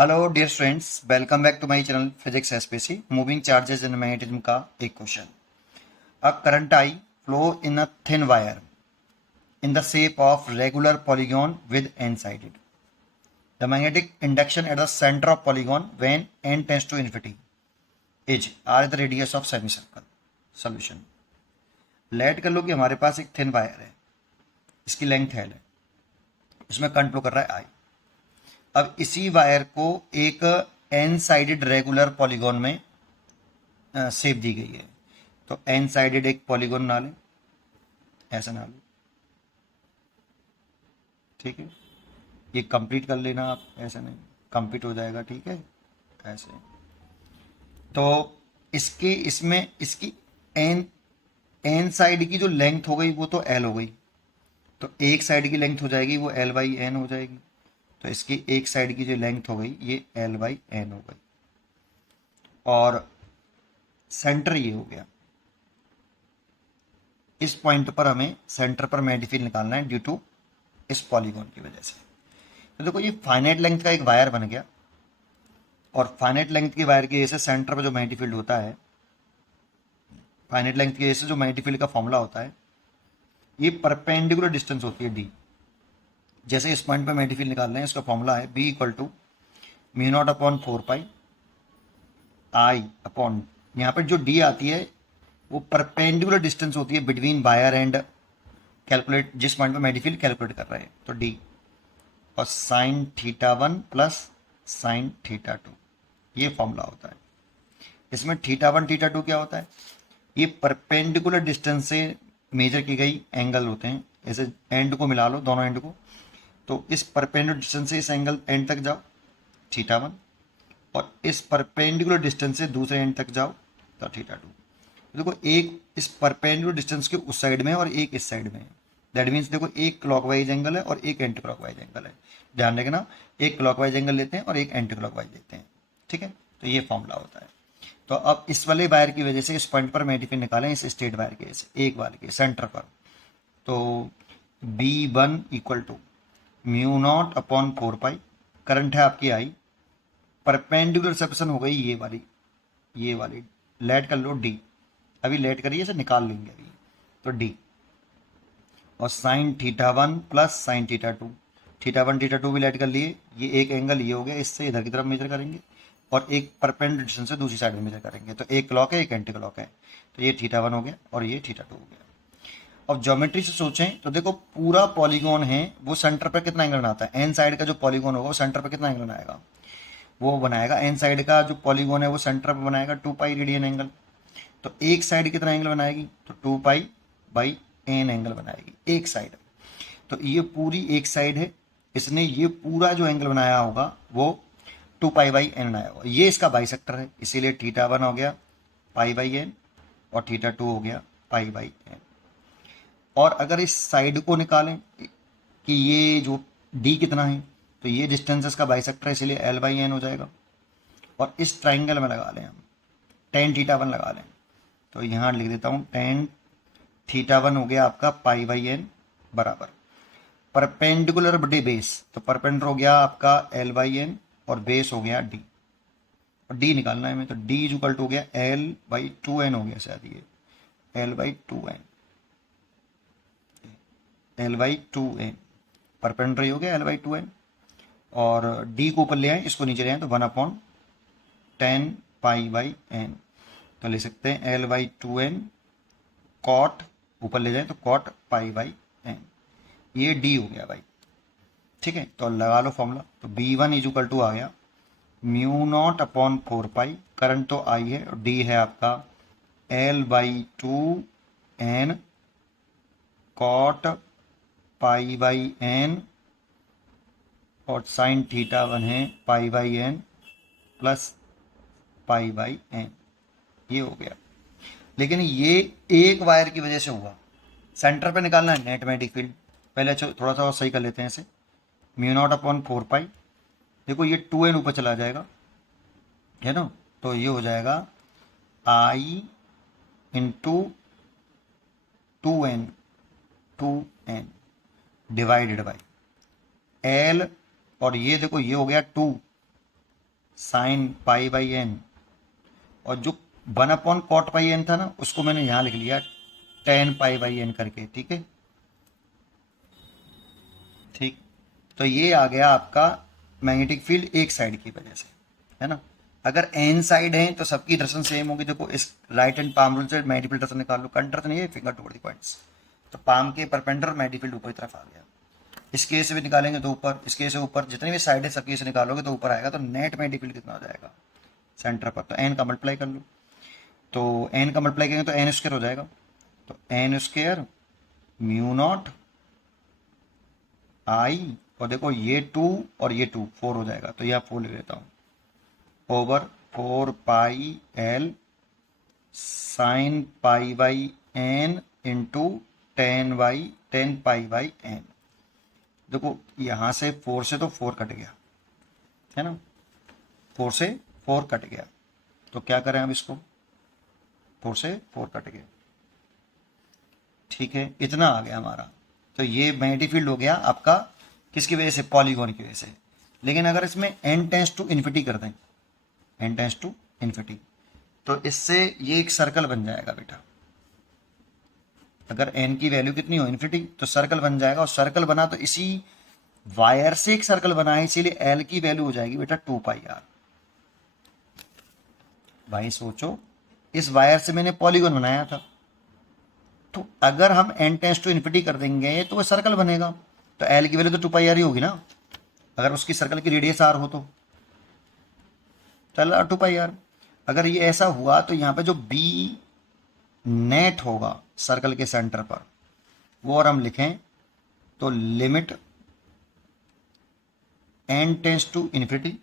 Hello dear students, welcome back to my channel physics SPC. Moving charges in magnetism का एक question. A current I flow in a thin wire in the shape of regular polygon with N sided. The magnetic induction at the centre of polygon when n tends to infinity is R the radius of semi circle. Solution. Let कर लो कि हमारे पास एक thin wire है, इसकी length L है, इसमें current flow कर रहा है आई। अब इसी वायर को एक एन साइडेड रेगुलर पॉलीगॉन में शेप दी गई है। तो एन साइडेड एक पॉलीगॉन बना लें, ऐसा ना लो, ठीक है। ये कंप्लीट कर लेना आप, ऐसा नहीं कंप्लीट हो जाएगा, ठीक है, ऐसे। तो इसके इसमें इसकी एन एन साइड की जो लेंथ हो गई वो तो एल हो गई, तो एक साइड की लेंथ हो जाएगी वो एल बाई एन हो जाएगी। तो इसकी एक साइड की जो लेंथ हो गई ये एल बाई एन हो गई, और सेंटर ये हो गया। इस पॉइंट पर हमें सेंटर पर मैग्नेटिक फील्ड निकालना है ड्यू टू इस पॉलीगॉन की वजह से। तो देखो ये फाइनाइट लेंथ का एक वायर बन गया, और फाइनाइट लेंथ की वायर की वजह से सेंटर पर जो मैग्नेटिक फील्ड होता है, फाइनाइट लेंथ की वजह से जो मैग्नेटिक फील्ड का फॉर्मूला होता है, ये परपेंडिकुलर डिस्टेंस होती है डी। जैसे इस पॉइंट पर मैग्नेटिक फील्ड निकाल रहे हैं, इसका फॉर्मूला है B equal to mu naught upon 4 pi I upon, यहाँ पर जो डी आती है वो परपेंडिकुलर डिस्टेंस होती है बिटवीन वायर एंड कैलकुलेट, जिस पॉइंट पर मैग्नेटिक फील्ड कैलकुलेट कर रहे हैं, तो डी, और sine theta 1 plus sine theta 2, ये फॉर्मूला होता है। इसमें थीटा 1 थीटा 2 क्या होता है, ये परपेंडिकुलर डिस्टेंस से मेजर की गई एंगल होते हैं। ऐसे एंड को मिला लो, दोनों एंड को, तो इस परपेंडिकुलर डिस्टेंस से इस एंगल एंड तक जाओ, थीटा 1, और इस परपेंडिकुलर डिस्टेंस से दूसरे एंड तक जाओ, तो थीटा 2। देखो एक इस परपेंडिकुलर डिस्टेंस के उस साइड में है और एक इस साइड में है। दैट मीन्स देखो एक क्लॉकवाइज एंगल है और एक एंटी क्लॉकवाइज एंगल है। ध्यान रखना, एक क्लॉकवाइज एंगल लेते हैं और एक एंटी क्लॉकवाइज लेते हैं, ठीक है। तो ये फॉर्मूला होता है। तो अब इस वाले वायर की वजह से इस पॉइंट पर मैग्नेटिक फील्ड निकालें, इस स्ट्रेट वायर के एक वायर के सेंटर पर। तो B1 equal to mu naught upon 4 pi, current है आपकी आई, परपेंडिकुलर सेपरेशन हो गई ये वाली लेट कर लो डी, अभी लेट करिए, इसे निकाल लेंगे अभी। तो डी और sine theta 1 plus sine theta 2, theta 1 theta 2 भी लेट कर लिए। ये एक एंगल ये हो गया, इससे इधर की तरफ मेजर करेंगे, और एक परपेंडिकुलर डिस्टेंस से दूसरी साइड में मेजर करेंगे। तो एक क्लॉक है, एक एंटी क्लॉक है, तो ये थीटा 1 हो गया और ये थीटा 2 हो गया। अब ज्योमेट्री से सोचें तो देखो पूरा पॉलीगॉन है, वो सेंटर पर कितना एंगल बनाता है, एन साइड का जो पॉलीगॉन होगा वो सेंटर पर कितना एंगल बनाएगा, वो बनाएगा एन साइड का जो पॉलीगॉन है वो सेंटर पर बनाएगा 2 पाई रेडियन एंगल। तो एक साइड कितना एंगल बनाएगी, तो 2 पाई बाई एन एंगल बनाएगी एक साइड। तो ये पूरी एक साइड है, इसने ये पूरा जो एंगल बनाया होगा वो 2 पाई बाई एन बनाया होगा। ये इसका बाइसेक्टर है, इसीलिए थीटा 1 हो गया पाई बाई एन और थीटा 2 हो गया पाई बाई एन। और अगर इस साइड को निकालें कि ये जो डी कितना है, तो ये डिस्टेंस इसका बाइसेक्टर है, इसीलिए एल बाई एन हो जाएगा। और इस ट्राइंगल में लगा लें हम टेन थीटा 1 लगा लें, तो यहाँ लिख देता हूँ टेन थीटा 1 हो गया आपका पाई बाई एन बराबर परपेंडिकुलर बटे बेस, तो परपेंडिकुलर हो गया आपका एल बाई एन और बेस हो गया डी, और डी निकालना है हमें, तो डी इज इक्वल टू हो गया एल बाई 2 एन हो गया शायद, ये L by 2 N, L by 2 N perpendicular हो गया एल बाई 2 एन, और डी को ऊपर ले आए, इसको नीचे ले आए, तो 1/10 पाई बाई एन। तो ले सकते हैं एल बाई 2 एन कॉट, ऊपर ले जाए तो कॉट पाई बाई एन, ये डी हो गया भाई, ठीक है। तो लगा लो फॉर्मूला, तो B1 इज इक्वल टू आ गया mu naught upon 4 pi, current तो आई है, और डी है आपका L by 2 N cot pi by N, और साइन थीटा 1 है pi by N plus pi by N, ये हो गया। लेकिन ये एक वायर की वजह से हुआ, सेंटर पे निकालना है नेट मैग्नेटिक फील्ड। पहले थोड़ा सा और सही कर लेते हैं इसे, म्यू नॉट अपॉन 4 पाई, देखो ये 2 एन ऊपर चला जाएगा, है ना, तो ये हो जाएगा I into 2 N, 2 N divided by L, और ये देखो ये हो गया 2, साइन पाई बाई एन, और जो 1/cot पाई एन था ना उसको मैंने यहाँ लिख लिया tan पाई बाई एन करके, ठीक है। ठीक, तो ये आ गया आपका मैग्नेटिक फील्ड एक साइड की वजह से, है ना। अगर एन साइड है तो सबकी डायरेक्शन सेम होगी। देखो इस राइट हैंड पाम रूल से मैग्नेटिक फील्ड डायरेक्शन निकाल लो, कंटर तो नहीं है, फिंगर टुवर्ड द पॉइंट्स, तो पाम के परपेंडिकुलर मैग्नेटिक फील्ड ऊपर की तरफ आ गया। इस केस से भी निकालेंगे तो ऊपर, इस केस से ऊपर, जितनी भी साइड है सबकी से निकालोगे तो ऊपर आएगा। तो नेट मैग्नेटिक फील्ड कितना हो जाएगा सेंटर पर, तो एन का मल्टीप्लाई कर लो, तो एन का मल्टीप्लाई करेंगे तो एन स्क्वायर हो जाएगा, तो N square mu not I, और देखो ये 2 और ये 2 4 हो जाएगा, तो यह 4 ले लेता हूँ, over 4 pi L sine pi by N into 10 pi by N. देखो यहाँ से 4 से तो 4 कट गया, है ना, 4 से 4 कट गया, तो क्या करें अब इसको, 4 से 4 कट गया, ठीक है, इतना आ गया हमारा। तो ये मैग्नेटिक फील्ड हो गया आपका किसकी वजह से, पॉलीगॉन की वजह से। लेकिन अगर इसमें n टेंस टू इन्फिनिटी कर दें, n टेंस टू इन्फिनिटी, तो इससे ये एक सर्कल बन जाएगा बेटा। अगर n की वैल्यू कितनी हो, इन्फिनिटी, तो सर्कल बन जाएगा, और सर्कल बना तो इसी वायर से एक सर्कल बना है, इसीलिए l की वैल्यू हो जाएगी बेटा 2 पाई r। भाई सोचो, इस वायर से मैंने पॉलीगॉन बनाया था, तो अगर हम n टेंस टू इन्फिनिटी कर देंगे तो वो सर्कल बनेगा, तो l की वैल्यू तो 2 पाई r ही होगी ना, अगर उसकी सर्कल की रेडियस r हो तो चल 2 पाई r। अगर ये ऐसा हुआ तो यहाँ पे जो b नेट होगा सर्कल के सेंटर पर, वो और हम लिखें तो limit n tends to infinity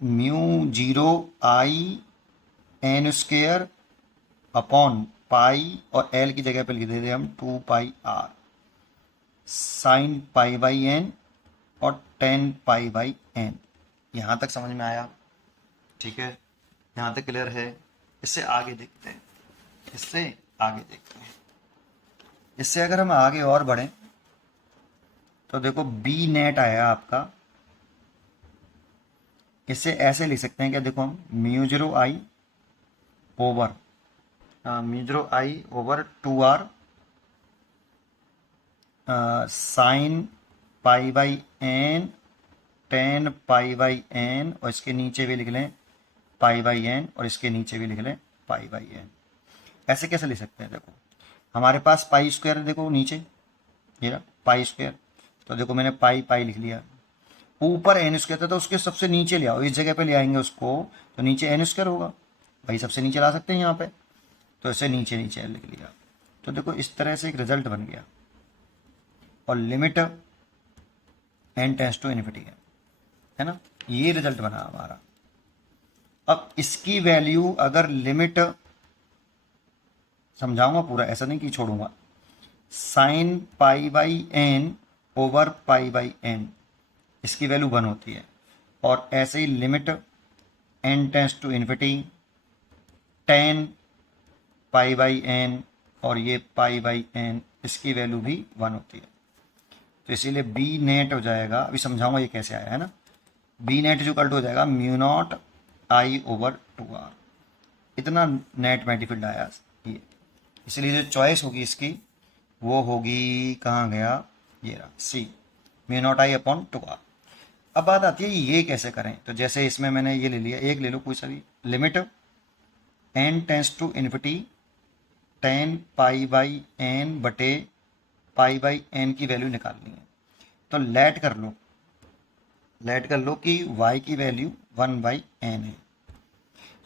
mu 0 I N square upon pi, और l की जगह पे लिख देते हम 2 pi r sine pi by N और 10 पाई बाई एन। यहाँ तक समझ में आया, ठीक है, यहाँ तक क्लियर है। इससे आगे देखते हैं, इससे आगे देखते हैं, इससे अगर हम आगे और बढ़ें तो देखो बी नेट आया आपका, इससे ऐसे लिख सकते हैं क्या, देखो हम mu 0 I over mu 0 I over 2r sine pi by N 10 pi by N, और इसके नीचे भी लिख लें पाई बाई एन, और इसके नीचे भी लिख लें पाई बाई एन। ऐसे कैसे लिख सकते हैं, देखो हमारे पास पाई स्क्वायर है, देखो नीचे ये रहा पाई स्क्वायर, तो देखो मैंने पाई पाई लिख लिया, ऊपर एन स्क्वायर था तो उसके सबसे नीचे ले आओ, इस जगह पे ले आएंगे उसको, तो नीचे एन स्क्वायर होगा, भाई सबसे नीचे ला सकते हैं यहाँ पे, तो इसे नीचे नीचे लिख लिया। तो देखो इस तरह से एक रिजल्ट बन गया, और limit N tends to infinity है ना, ये रिजल्ट बना हमारा। अब इसकी वैल्यू अगर लिमिट, समझाऊंगा पूरा, ऐसा नहीं कि छोड़ूंगा, sine pi by N over pi by N, इसकी वैल्यू 1 होती है, और ऐसे ही limit N tends to infinity 10 pi by N, और ये पाई बाई एन, इसकी वैल्यू भी 1 होती है। तो इसीलिए बी नेट हो जाएगा, अभी समझाऊंगा ये कैसे आया है ना, बी नेट जो कल्ट हो जाएगा mu not I over 2r, इतना नेट मैग्नेटिक फील्ड आया ये। इसलिए जो चॉइस होगी इसकी वो होगी, कहाँ गया, ये रहा सी, mu not I upon 2r। अब बात आती है ये कैसे करें, तो जैसे इसमें मैंने ये ले लिया, एक ले लो कोई सा भी, limit N tends to infinity 10 pi by N बटे पाई बाई एन की वैल्यू निकालनी है, तो लेट कर लो कि y की वैल्यू 1 बाई एन है।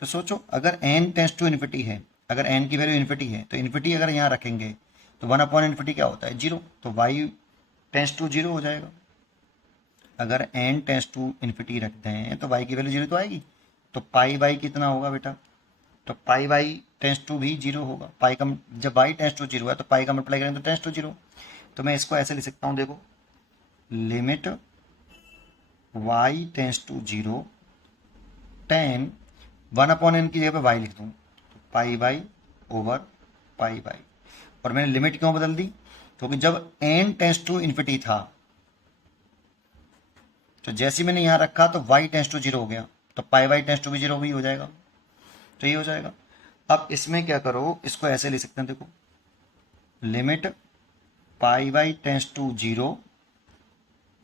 तो सोचो अगर n टेंस टू इन्फिनिटी है, अगर n की वैल्यू इन्फिनिटी है, तो इन्फिनिटी अगर यहाँ रखेंगे तो 1 अपॉन इन्फिनिटी क्या होता है, 0, तो y टेंस टू 0 हो जाएगा। अगर n टेंस टू इन्फिनिटी रखते हैं तो y की वैल्यू 0 तो आएगी, तो पाई बाई कितना होगा बेटा, तो पाई बाई टेंस टू भी 0 होगा, पाई का जब y टेंस टू 0 है तो पाई का मल्टीप्लाई करेंगे तो टेंस टू 0। तो मैं इसको ऐसे लिख सकता हूँ, देखो limit y tends to 0 10 1 upon N की जगह पे y लिख दूँ, तो pi by over pi by, और मैंने लिमिट क्यों बदल दी, क्योंकि जब n टेंस टू इन्फिनिटी था, तो जैसे ही मैंने यहाँ रखा तो y टेंस टू 0 हो गया, तो पाई वाई टेंस टू भी 0 भी हो जाएगा, तो ये हो जाएगा। अब इसमें क्या करो, इसको ऐसे ले सकते हैं, देखो limit pi Y tends to 0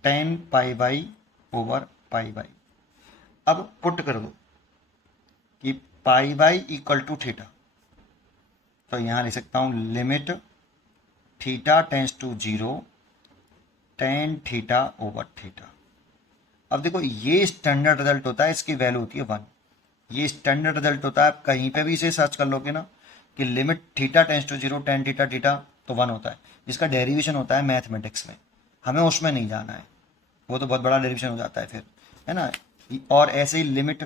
10 pi Y over pi Y. अब पुट कर दो कि pi Y equal to theta, तो यहाँ लिख सकता हूँ limit theta tends to 0 10 theta over theta. अब देखो ये स्टैंडर्ड रिजल्ट होता है, इसकी वैल्यू होती है 1। ये स्टैंडर्ड रिजल्ट होता है, आप कहीं पे भी इसे सर्च कर लोगे ना कि limit theta tends to 0 10 theta theta तो 1 होता है, जिसका डेरिवेशन होता है मैथमेटिक्स में, हमें उसमें नहीं जाना है, वो तो बहुत बड़ा डेरिवेशन हो जाता है फिर, है ना। और ऐसे ही लिमिट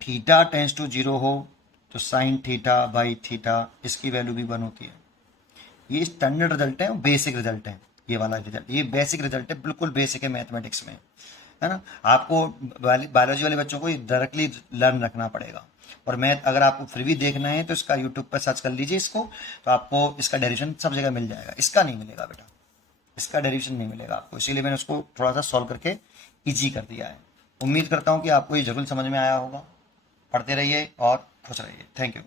थीटा टेंस टू 0 हो तो साइन थीटा बाई थीटा, इसकी वैल्यू भी 1 होती है। ये स्टैंडर्ड रिजल्ट है, बेसिक रिजल्ट है, ये वाला रिजल्ट, ये बेसिक रिजल्ट है, बिल्कुल बेसिक है मैथमेटिक्स में, है ना। आपको बायोलॉजी वाले बच्चों को डायरेक्टली लर्न रखना पड़ेगा। और मैथ अगर आपको फिर भी देखना है तो इसका यूट्यूब पर सर्च कर लीजिए इसको, तो आपको इसका डेरिवेशन सब जगह मिल जाएगा। इसका नहीं मिलेगा बेटा, इसका डेरिवेशन नहीं मिलेगा आपको, इसीलिए मैंने उसको थोड़ा सा सॉल्व करके ईजी कर दिया है। उम्मीद करता हूँ कि आपको ये जरूर समझ में आया होगा। पढ़ते रहिए और खुश रहिए। Thank you.